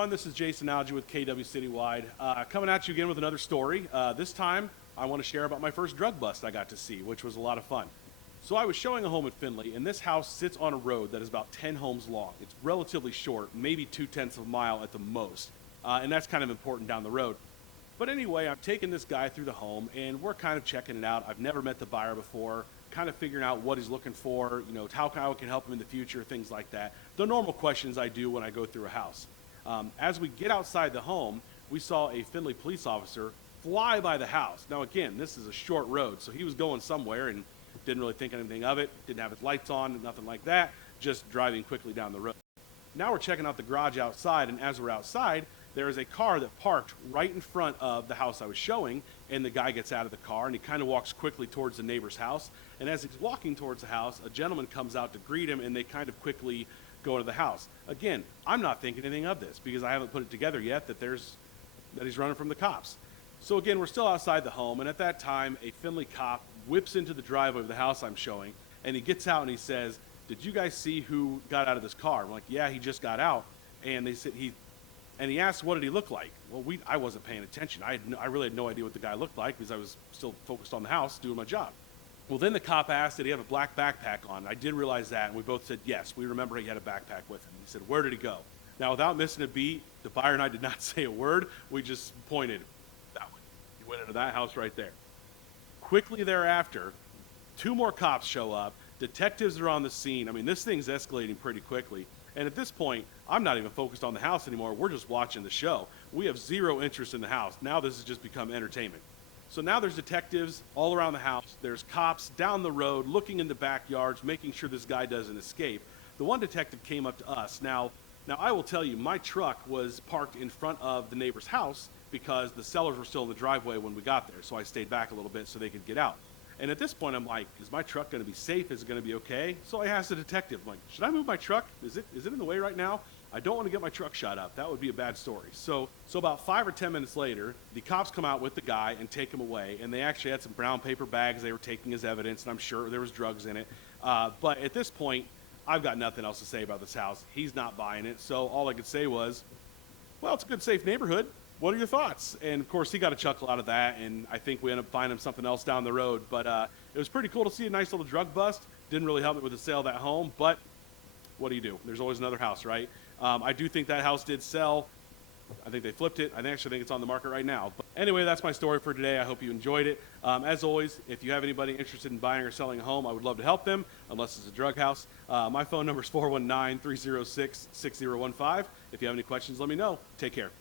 everyone, this is Jason Algie with KW Citywide, coming at you again with another story. This time, I want to share about my first drug bust I got to see, which was a lot of fun. So I was showing a home in Findlay, and this house sits on a road that is about 10 homes long. It's relatively short, maybe 2/10 of a mile at the most, and that's kind of important down the road. But anyway, I'm taking this guy through the home, and we're kind of checking it out. I've never met the buyer before, kind of figuring out what he's looking for, how I can help him in the future, things like that. The normal questions I do when I go through a house. As we get outside the home, we saw a Findlay police officer fly by the house. Now again, this is a short road, so he was going somewhere and didn't really think anything of it, didn't have his lights on, nothing like that, just driving quickly down the road. Now we're checking out the garage outside, and as we're outside, there is a car that parked right in front of the house I was showing, and the guy gets out of the car, and he kind of walks quickly towards the neighbor's house, and as he's walking towards the house, a gentleman comes out to greet him, and they kind of quickly go into the house. Again, I'm not thinking anything of this, because I haven't put it together yet that he's running from the cops. So again, we're still outside the home, and at that time, a Findlay cop whips into the driveway of the house I'm showing, and he gets out and he says, "Did you guys see who got out of this car?" I'm like, "Yeah, he just got out." And they said he asked, "What did he look like?" Well, I wasn't paying attention. I really had no idea what the guy looked like because I was still focused on the house doing my job. Well, then the cop asked, "Did he have a black backpack on?" I did realize that, and we both said, yes, we remember he had a backpack with him. He said, "Where did he go?" Now, without missing a beat, the buyer and I did not say a word. We just pointed that way. He went into that house right there. Quickly thereafter, 2 more cops show up. Detectives are on the scene. I mean, this thing's escalating pretty quickly. And at this point, I'm not even focused on the house anymore. We're just watching the show. We have zero interest in the house. Now this has just become entertainment. So now there's detectives all around the house. There's cops down the road looking in the backyards, making sure this guy doesn't escape. The one detective came up to us. Now I will tell you, my truck was parked in front of the neighbor's house because the sellers were still in the driveway when we got there. So I stayed back a little bit so they could get out. And at this point, I'm like, is my truck going to be safe? Is it going to be okay? So I asked the detective, I'm like, should I move my truck? Is it in the way right now? I don't want to get my truck shot up. That would be a bad story. So about 5 or 10 minutes later, the cops come out with the guy and take him away. And they actually had some brown paper bags they were taking as evidence, and I'm sure there was drugs in it. But at this point, I've got nothing else to say about this house. He's not buying it. So all I could say was, well, it's a good, safe neighborhood. What are your thoughts? And of course, he got a chuckle out of that, and I think we ended up finding something else down the road. But it was pretty cool to see a nice little drug bust. Didn't really help me with the sale of that home, but what do? There's always another house, right? I do think that house did sell. I think they flipped it. I actually think it's on the market right now. But anyway, that's my story for today. I hope you enjoyed it. As always, if you have anybody interested in buying or selling a home, I would love to help them, unless it's a drug house. My phone number is 419-306-6015. If you have any questions, let me know. Take care.